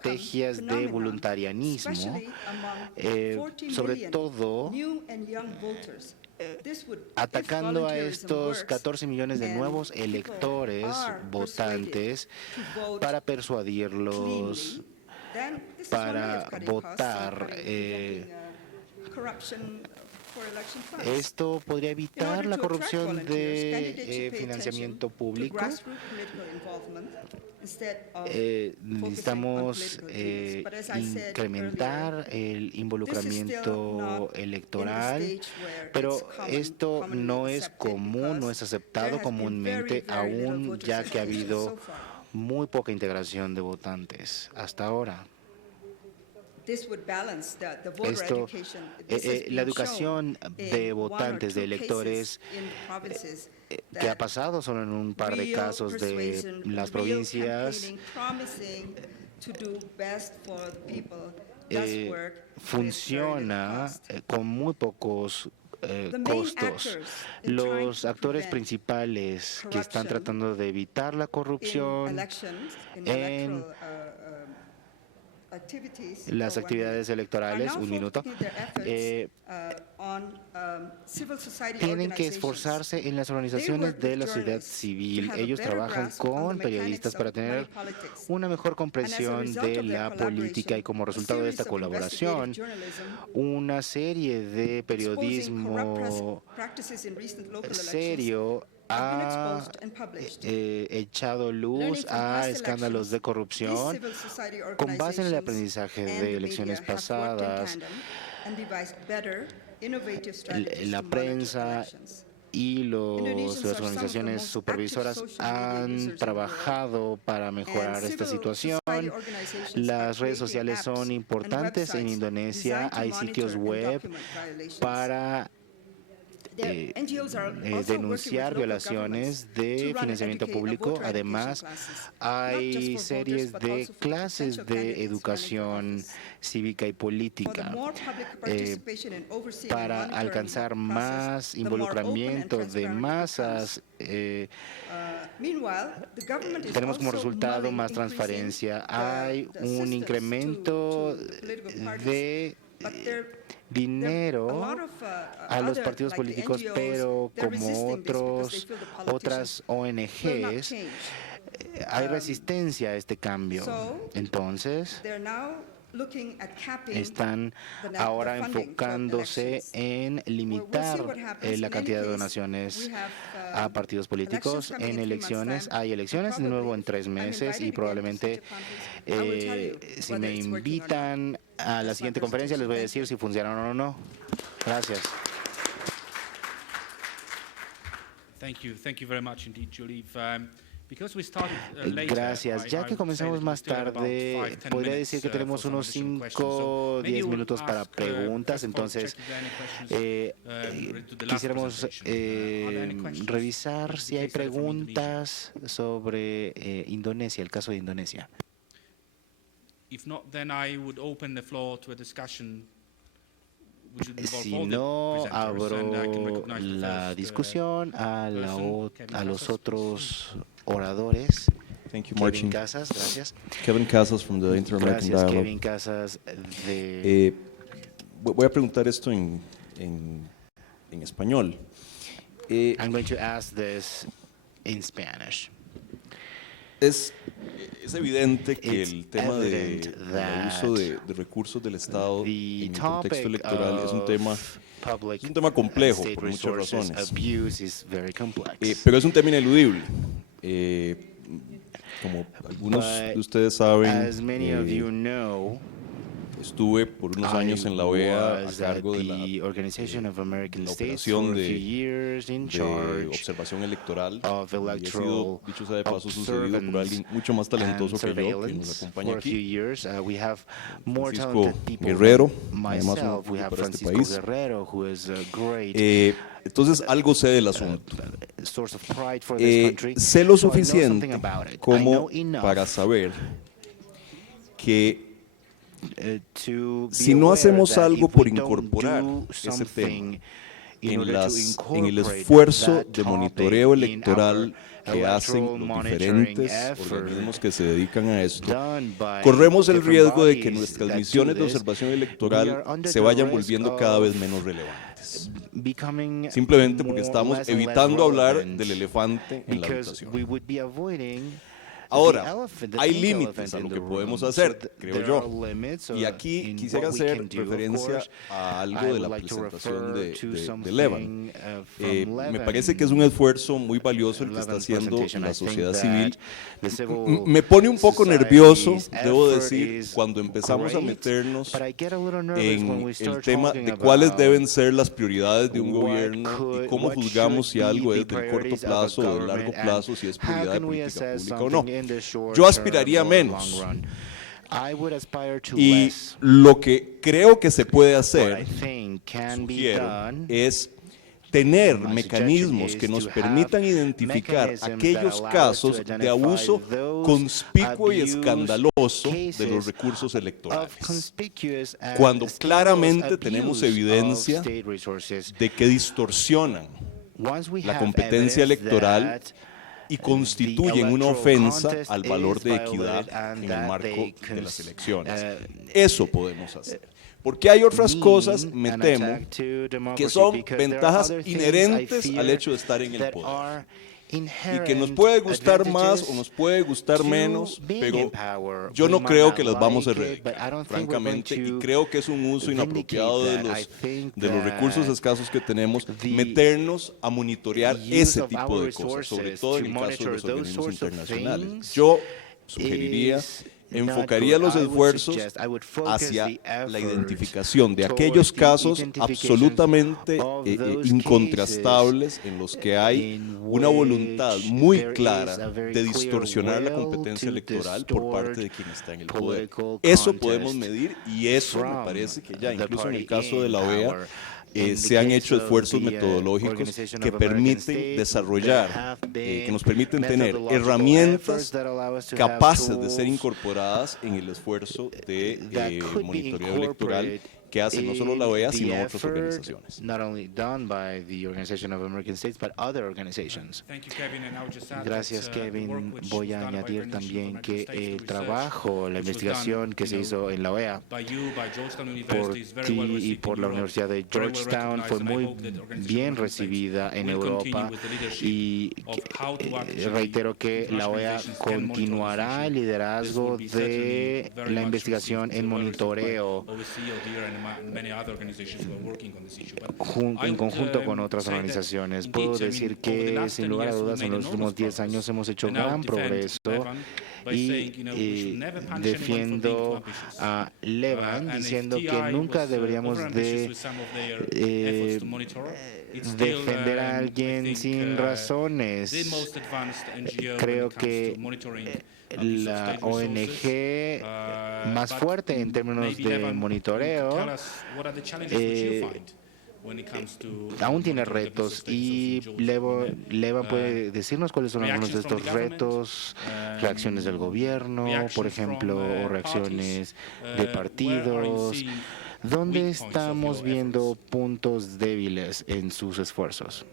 estrategias de voluntarianismo, sobre todo atacando a estos 14 millones de nuevos electores votantes para persuadirlos para votar. Esto podría evitar la corrupción de financiamiento público. Necesitamos incrementar el involucramiento electoral, pero esto no es común, no es aceptado comúnmente aún, ya que ha habido muy poca integración de votantes hasta ahora. Esto, la educación de votantes, de electores, que ha pasado solo en un par de casos de las provincias, funciona con muy pocos costos. Los actores principales que están tratando de evitar la corrupción en las actividades electorales, tienen que esforzarse en las organizaciones de la sociedad civil. Ellos trabajan con periodistas para tener una mejor comprensión de la política y como resultado de esta colaboración, una serie de periodismo serio ha echado luz a escándalos de corrupción con base en el aprendizaje de elecciones pasadas. La prensa y las organizaciones supervisoras han trabajado para mejorar esta situación. Las redes sociales son importantes en Indonesia. Hay sitios web para denunciar violaciones de financiamiento público. Además, hay series de clases de educación cívica y política para alcanzar más involucramiento de masas. Tenemos como resultado más transparencia. Hay un incremento de dinero a los partidos políticos, pero como otras ONGs, hay resistencia a este cambio. Entonces, están ahora enfocándose en limitar la cantidad de donaciones a partidos políticos en elecciones. Hay elecciones de nuevo en 3 meses y probablemente si me invitan a la siguiente conferencia les voy a decir si funcionaron o no. Gracias. Thank you very much indeed, Julie. Gracias. Ya que comenzamos más tarde, podría decir que tenemos unos 5 o 10 minutos para preguntas. Entonces, quisiéramos revisar si hay preguntas sobre Indonesia, el caso de Indonesia. Si no, abro la discusión a los otros oradores. Thank you, Kevin Marcin. Casas, gracias. Kevin Casas from the Inter-American Gracias, Dialogue. Kevin Casas de... Voy a preguntar esto en español. I'm going to ask this in Spanish. Es evidente que It's el tema del uso de recursos del Estado The en el contexto topic electoral es un public tema complejo state por muchas resources razones. abuse is very complex. Pero es un tema ineludible. Como algunos de ustedes saben, As many of you know, estuve por unos años en la OEA a was cargo de the Organization of American la States operación for a de- few years in de charge observación electoral of y ha sido, electoral dicho sea de paso, sucedido por observance alguien mucho más talentoso and que yo, que nos surveillance. acompaña For a few aquí. years, we have more Francisco talented people Guerrero, than además myself. un We have para este Francisco país. Guerrero, who is a great Entonces, algo sé del asunto. source of pride for this country. Sé lo So I know suficiente something about it. I como know enough para saber que to be si no aware hacemos that algo if por we don't incorporar do ese something tema in en order to el incorporate esfuerzo that de topic monitoreo in electoral our que hacen los diferentes organismos que se dedican a esto, corremos el riesgo de que nuestras misiones de observación electoral se vayan volviendo cada vez menos relevantes. Simplemente porque estamos evitando hablar del elefante en la habitación. Ahora, hay límites a lo que podemos hacer, creo yo. Y aquí quisiera hacer referencia a algo de la presentación de Levan. Me parece que es un esfuerzo muy valioso el que está haciendo la sociedad civil. Me pone un poco nervioso, debo decir, cuando empezamos a meternos en el tema de cuáles deben ser las prioridades de un gobierno y cómo juzgamos si algo es del corto plazo o del largo plazo, si es prioridad de política pública o no. Yo aspiraría a menos. Y lo que creo que se puede hacer, sugiero, es tener mecanismos que nos permitan identificar aquellos casos de abuso conspicuo y escandaloso de los recursos electorales, cuando claramente tenemos evidencia de que distorsionan la competencia electoral y constituyen una ofensa al valor de equidad en el marco de las elecciones. Eso podemos hacer. Porque hay otras cosas, me temo, que son ventajas inherentes al hecho de estar en el poder. Y que nos puede gustar más o nos puede gustar menos, pero yo no creo que las vamos a erradicar, francamente, y creo que es un uso inapropiado de los recursos escasos que tenemos, meternos a monitorear ese tipo de cosas, sobre todo en el caso de los organismos internacionales. Yo sugeriría, enfocaría los esfuerzos hacia la identificación de aquellos casos absolutamente incontrastables en los que hay una voluntad muy clara de distorsionar la competencia electoral por parte de quien está en el poder. Eso podemos medir y eso me parece que ya, incluso en el caso de la OEA, se han hecho esfuerzos metodológicos que permiten desarrollar, que nos permiten tener herramientas capaces de ser incorporadas en el esfuerzo de monitoreo electoral que hace no solo la OEA, sino otras organizaciones. Gracias, Kevin. Voy a añadir también que el trabajo, la investigación que se hizo en la OEA por ti y por la Universidad de Georgetown fue muy bien recibida en Europa y reitero que la OEA continuará el liderazgo de la investigación en monitoreo en conjunto con otras organizaciones. Puedo decir que, sin lugar a dudas, en los últimos 10 años hemos hecho gran progreso y defiendo a Levan diciendo que nunca deberíamos de defender a alguien sin razones. Creo que la ONG más fuerte en términos de monitoreo aún tiene retos y Levan puede decirnos cuáles son algunos de estos retos, reacciones del gobierno, por ejemplo, o reacciones de partidos. ¿Dónde estamos viendo puntos débiles en sus esfuerzos?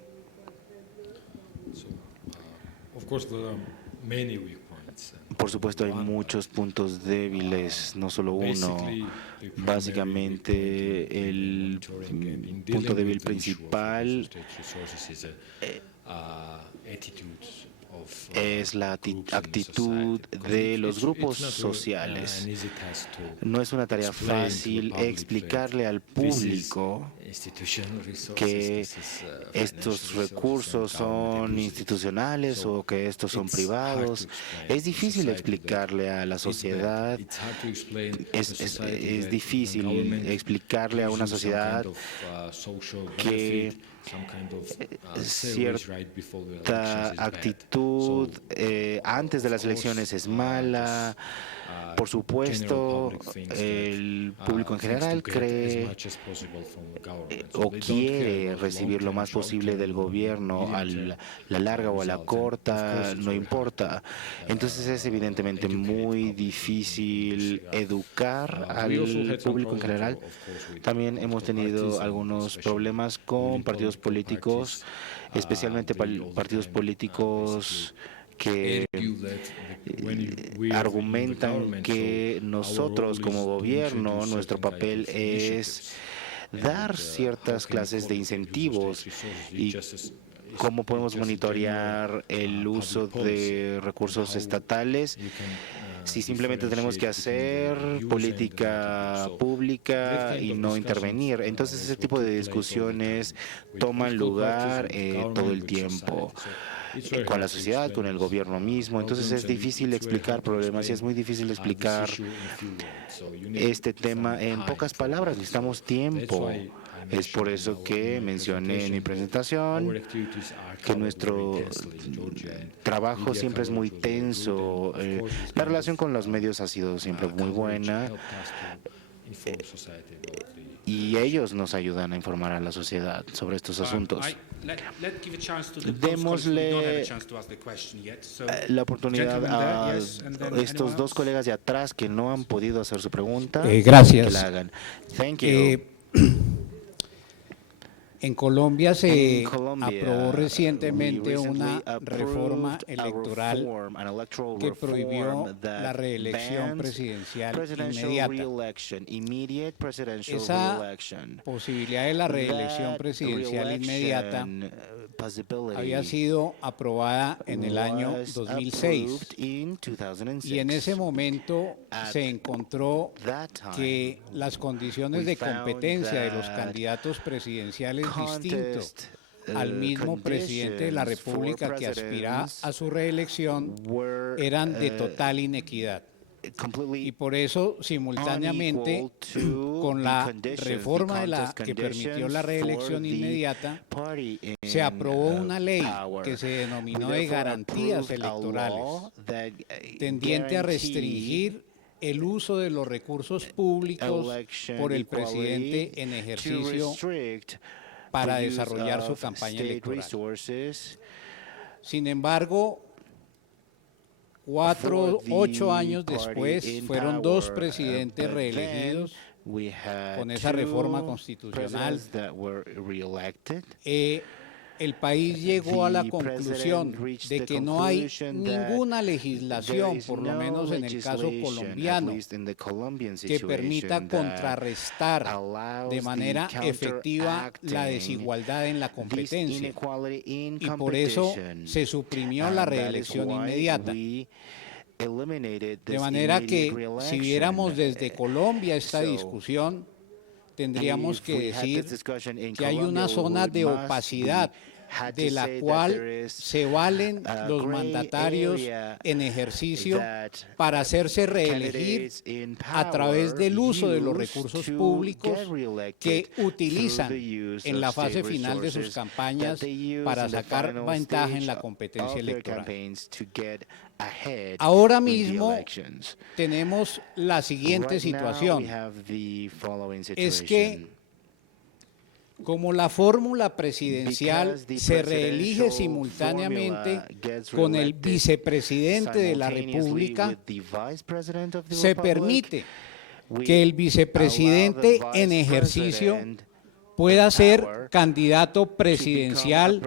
Por supuesto, hay muchos puntos débiles, no solo uno. Básicamente, el punto débil principal es la actitud de los grupos sociales. No es una tarea fácil explicarle al público que estos recursos son institucionales o que estos son privados. Es difícil explicarle a la sociedad, es difícil explicarle a una sociedad que cierta actitud antes de las elecciones es mala, Por supuesto, el público en general cree o quiere recibir lo más posible del gobierno, a la larga o a la corta, no importa. Entonces es evidentemente muy difícil educar al público en general. También hemos tenido algunos problemas con partidos políticos, especialmente partidos políticos que argumentan que nosotros como gobierno, nuestro papel es dar ciertas clases de incentivos y cómo podemos monitorear el uso de recursos estatales si simplemente tenemos que hacer política pública y no intervenir. Entonces ese tipo de discusiones toman lugar todo el tiempo con la sociedad, con el gobierno mismo. Entonces es difícil explicar problemas y es muy difícil explicar este tema en pocas palabras. Necesitamos tiempo. Es por eso que mencioné en mi presentación que nuestro trabajo siempre es muy tenso. La relación con los medios ha sido siempre muy buena y ellos nos ayudan a informar a la sociedad sobre estos asuntos. Démosle la oportunidad a estos dos colegas de atrás que no han podido hacer su pregunta. Gracias. Que la hagan. Thank you. En Colombia se aprobó recientemente una reforma electoral que prohibió la reelección presidencial inmediata. Esa posibilidad de la reelección presidencial inmediata había sido aprobada en el año 2006 y en ese momento se encontró que las condiciones de competencia de los candidatos presidenciales distintos al mismo presidente de la República que aspira a su reelección eran de total inequidad. Y por eso, simultáneamente, con la reforma que permitió la reelección inmediata, se aprobó una ley que se denominó de garantías electorales, tendiente a restringir el uso de los recursos públicos por el presidente en ejercicio para desarrollar su campaña electoral. Sin embargo, 8 años después, fueron 2 presidentes reelegidos con esa reforma constitucional. El país llegó a la conclusión de que no hay ninguna legislación, por lo menos en el caso colombiano, que permita contrarrestar de manera efectiva la desigualdad en la competencia. Y por eso se suprimió la reelección inmediata. De manera que si viéramos desde Colombia esta discusión, tendríamos que decir que hay una zona de opacidad de la cual se valen los mandatarios en ejercicio para hacerse reelegir a través del uso de los recursos públicos que utilizan en la fase final de sus campañas para sacar ventaja en la competencia electoral. Ahora mismo tenemos la siguiente situación. Es que como la fórmula presidencial se reelige simultáneamente con el vicepresidente de la República, se permite que el vicepresidente en ejercicio pueda ser candidato presidencial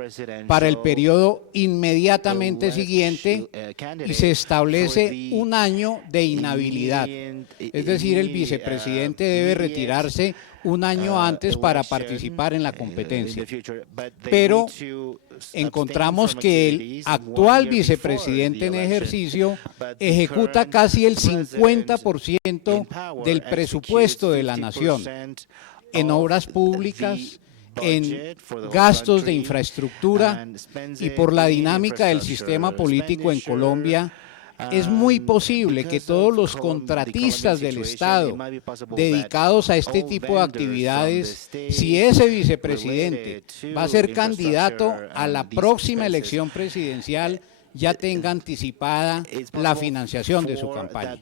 para el periodo inmediatamente siguiente y se establece un año de inhabilidad. Es decir, el vicepresidente debe retirarse un año antes para participar en la competencia. Pero encontramos que el actual vicepresidente en ejercicio ejecuta casi el 50% del presupuesto de la nación en obras públicas, en gastos de infraestructura, y por la dinámica del sistema político en Colombia, es muy posible que todos los contratistas del Estado dedicados a este tipo de actividades, si ese vicepresidente va a ser candidato a la próxima elección presidencial, ya tenga anticipada la financiación de su campaña.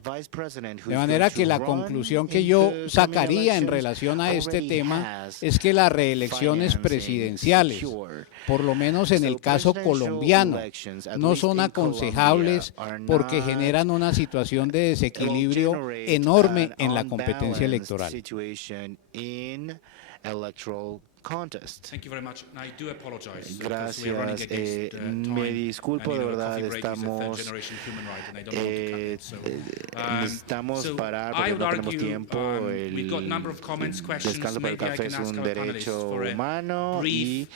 De manera que la conclusión que yo sacaría en relación a este tema es que las reelecciones presidenciales, por lo menos en el caso colombiano, no son aconsejables porque generan una situación de desequilibrio enorme en la competencia electoral. Gracias. Me disculpo, de verdad, necesitamos parar porque no tenemos tiempo. El descanso para el café es un derecho humano y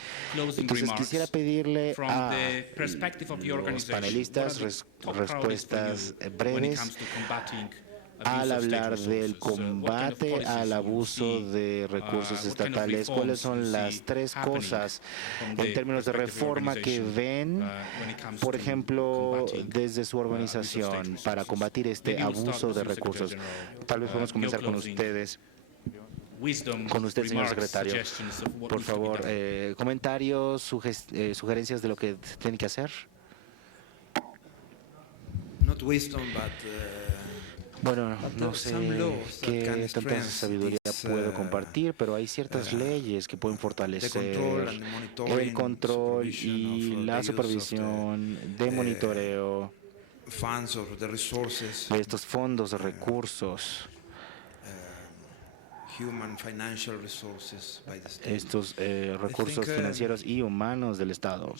entonces quisiera pedirle a los panelistas respuestas breves al hablar del combate al abuso de recursos estatales. ¿Cuáles son las tres cosas en términos de reforma que ven, por ejemplo, desde su organización para combatir este abuso de recursos? Tal vez podemos comenzar con ustedes. Con usted, señor secretario. Por favor, comentarios, sugerencias de lo que se tiene que hacer. Bueno, no sé qué tanta sabiduría puedo compartir, pero hay ciertas leyes que pueden fortalecer el control y la supervisión de monitoreo de estos fondos de recursos, estos recursos financieros y humanos del Estado.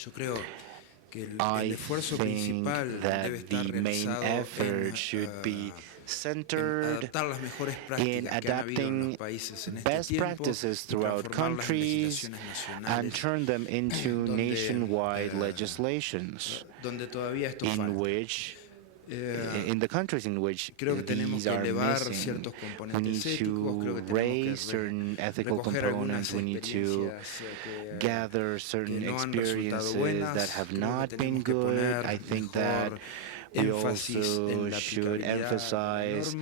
I think that the main effort should be centered in adapting best practices throughout countries and turn them into nationwide legislations in which in the countries in which these are missing. We need to raise certain ethical components. We need to gather certain experiences that have not been good. I think that we also should emphasize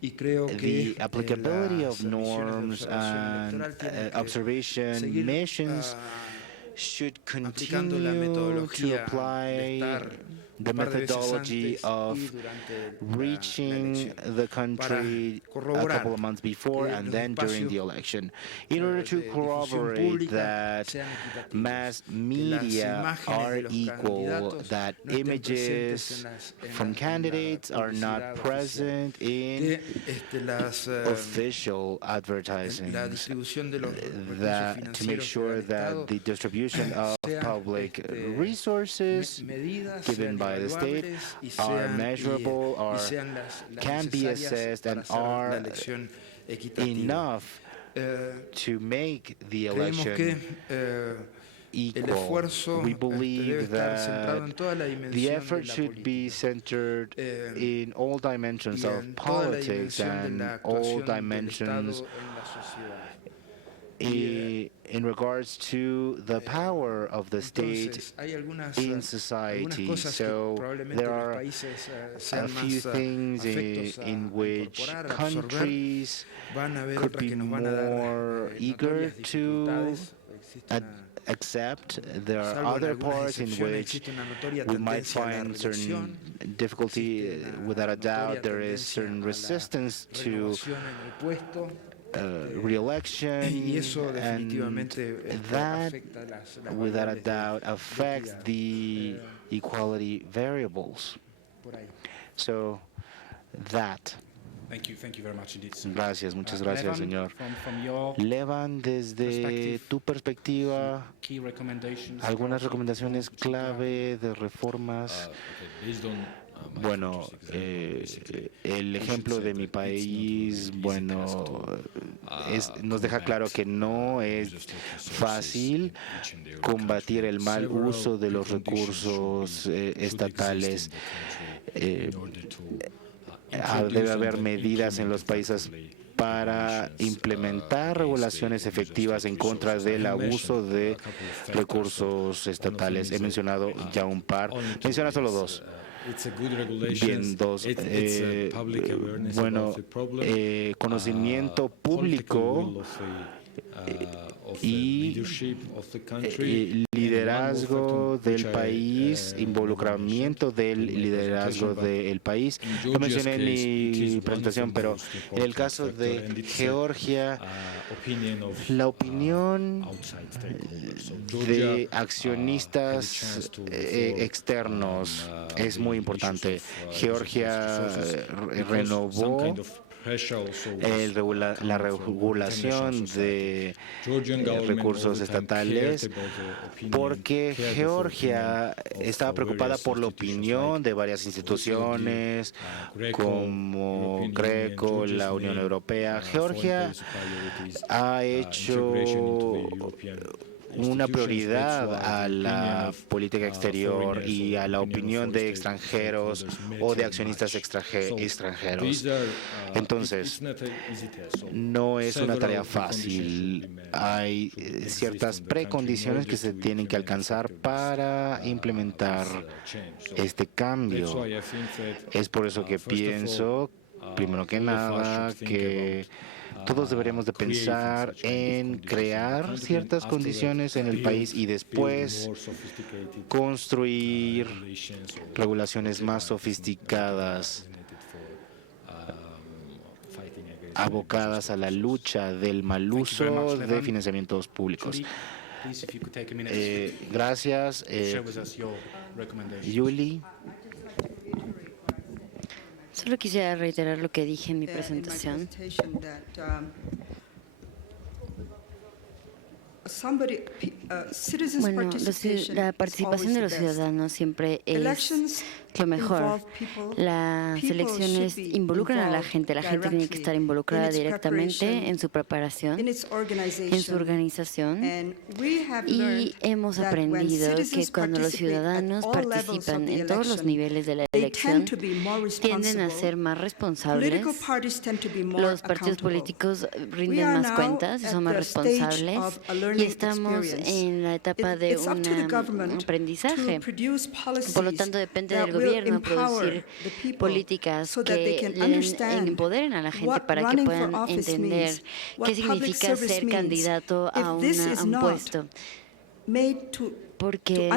the applicability of norms and observation missions should continue to apply the methodology of reaching the country a couple of months before and then during the election, in order to corroborate that mass media are equal, that images from candidates are not present in official advertising, that to make sure that the distribution of public resources given by the state are measurable, can be assessed, and are enough to make the election equal. We believe that the effort should be centered in all dimensions of politics and all dimensions in regards to the power of the state in society. So there are a few things in which countries could be more eager to accept. There are other parts in which we might find certain difficulty. Without a doubt, there is certain resistance to re-election, and that, without a doubt, affects the equality variables. So, that. Thank you very much indeed. Gracias, muchas gracias, señor. Levan, desde tu perspectiva, algunas recomendaciones clave de reformas. Bueno, el ejemplo de mi país, bueno, nos deja claro que no es fácil combatir el mal uso de los recursos estatales. Debe haber medidas en los países para implementar regulaciones efectivas en contra del abuso de recursos estatales. He mencionado ya un par. Menciona solo dos. Bien, dos. Bueno, conocimiento público y liderazgo del país, involucramiento del liderazgo del país. Lo mencioné en mi presentación, pero en el caso de Georgia, la opinión de accionistas externos es muy importante. Georgia renovó la regulación de recursos estatales porque Georgia estaba preocupada por la opinión de varias instituciones como Greco, la Unión Europea. Georgia ha hecho una prioridad a la política exterior y a la opinión de extranjeros o de accionistas extranjeros. Entonces, no es una tarea fácil. Hay ciertas precondiciones que se tienen que alcanzar para implementar este cambio. Es por eso que pienso, primero que nada, que todos deberíamos de pensar en crear ciertas condiciones en el país y después construir regulaciones más sofisticadas abocadas a la lucha del mal uso de financiamientos públicos. Gracias. Yuli. Solo quisiera reiterar lo que dije en mi presentación. Bueno, la participación de los ciudadanos siempre es lo mejor. Las elecciones involucran a la gente tiene que estar involucrada directamente en su preparación, en su organización, y hemos aprendido que cuando los ciudadanos participan en todos los niveles de la elección, tienden a ser más responsables, los partidos políticos rinden más cuentas y son más responsables, y estamos en la etapa de un aprendizaje. Por lo tanto, depende del gobierno producir políticas que empoderen a la gente para que puedan entender qué significa ser candidato a un puesto. Porque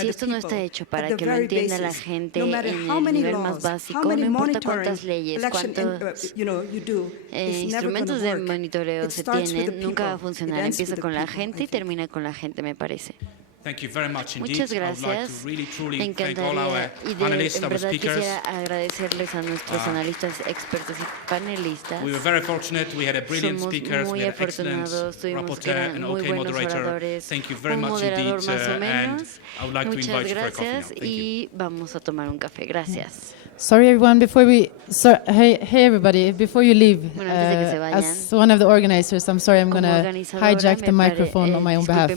si esto no está hecho para que lo entienda la gente en el nivel más básico, no importa cuántas leyes, cuántos instrumentos de monitoreo se tienen, nunca va a funcionar. Empieza con la gente y termina con la gente, me parece. Muchas gracias. Me encantaría, y en verdad quisiera agradecerles a nuestros analistas, expertos y panelistas. Somos muy afortunados, tuvimos muy buenos oradores, un moderador más o menos. Muchas gracias y vamos a tomar un café. Gracias. Sorry, everyone. Hey, everybody. Before you leave, as one of the organizers, I'm sorry, I'm going to hijack the microphone on my own behalf.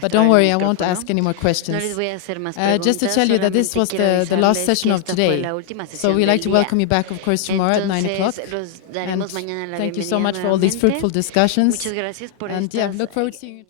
But don't worry, I won't ask any more questions. Just to tell you that this was the last session of today. So we'd like to welcome you back, of course, tomorrow at 9 o'clock. And thank you so much for all these fruitful discussions. And yeah, look forward to seeing you.